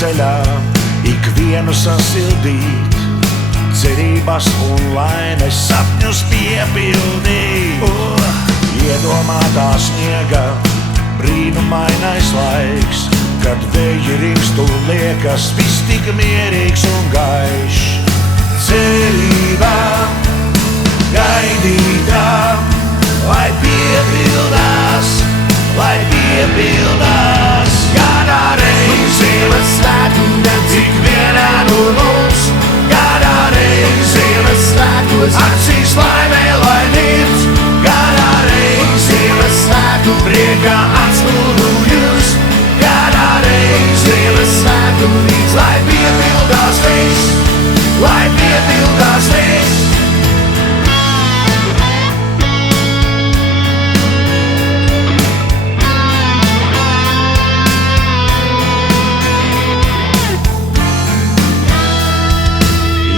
ceļā ikvienu sasildīt, cerības un laimes sapņus piepildīt. Iedomātā sniega brīnumainais laiks, kad vēji rimst un liekas viss tik mierīgs un gaišs. Cerībā gaidītā, lai piepildās, lai piepildās. Kādā reiz Ziemassvētku redz ikvienā no mums, kādā reiz Ziemassvētkos acīs laimē, lai nirds, kādā reiz Ziemassvētku priekā atspūgļus, kādā reiz Ziemassvētku rīts, lai piepildās viss, lai piepildās viss.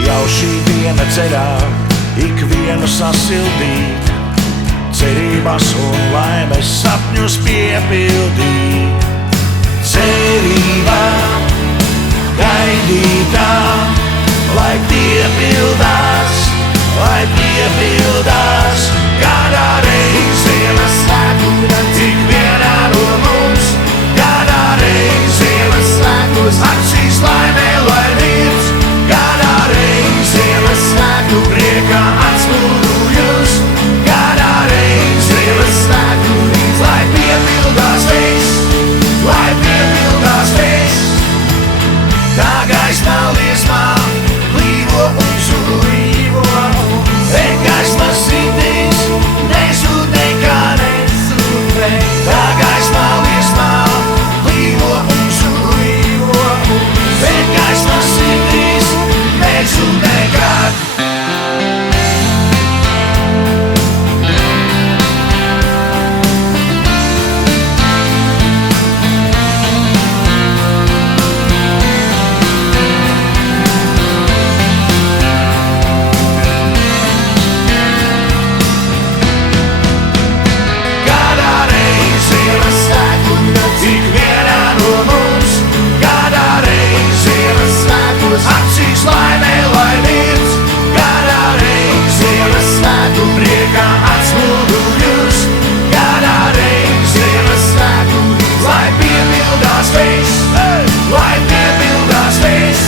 Jau šī diena ceļā ikvienu sasildīt, cerības un laimes sapņus piepildīt. Cerībā gaidītā, lai piepildās, lai piepildās. Kādā reiz Ziemassvētku redz ikvienā no mums, kādā reiz Ziemassvētkos acīs laimē, lai nirds, kādā reiz Ziemassvētku priekā atspūgļus, kādā reiz Ziemassvētku rīts, lai piepildās viss, lai piepildās viss. Tā gaismā liesmā blīvo un zulīvo, bet gaismā sirdīs nezūd nekā nezūd. Tā gaismā liesmā blīvo un zulīvo, bet gaismā sirdīs nezūd nekad. Acīs laimē, lai nirds, kādā reiz Ziemassvētku priekā atspūgļus, kādā reiz Ziemassvētku rīts, lai piepildās viss, lai piepildās viss.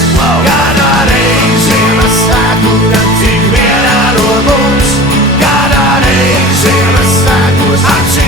Kādā reiz Ziemassvētku redz ikvienā no mums, kādā reiz Ziemassvētkos acīs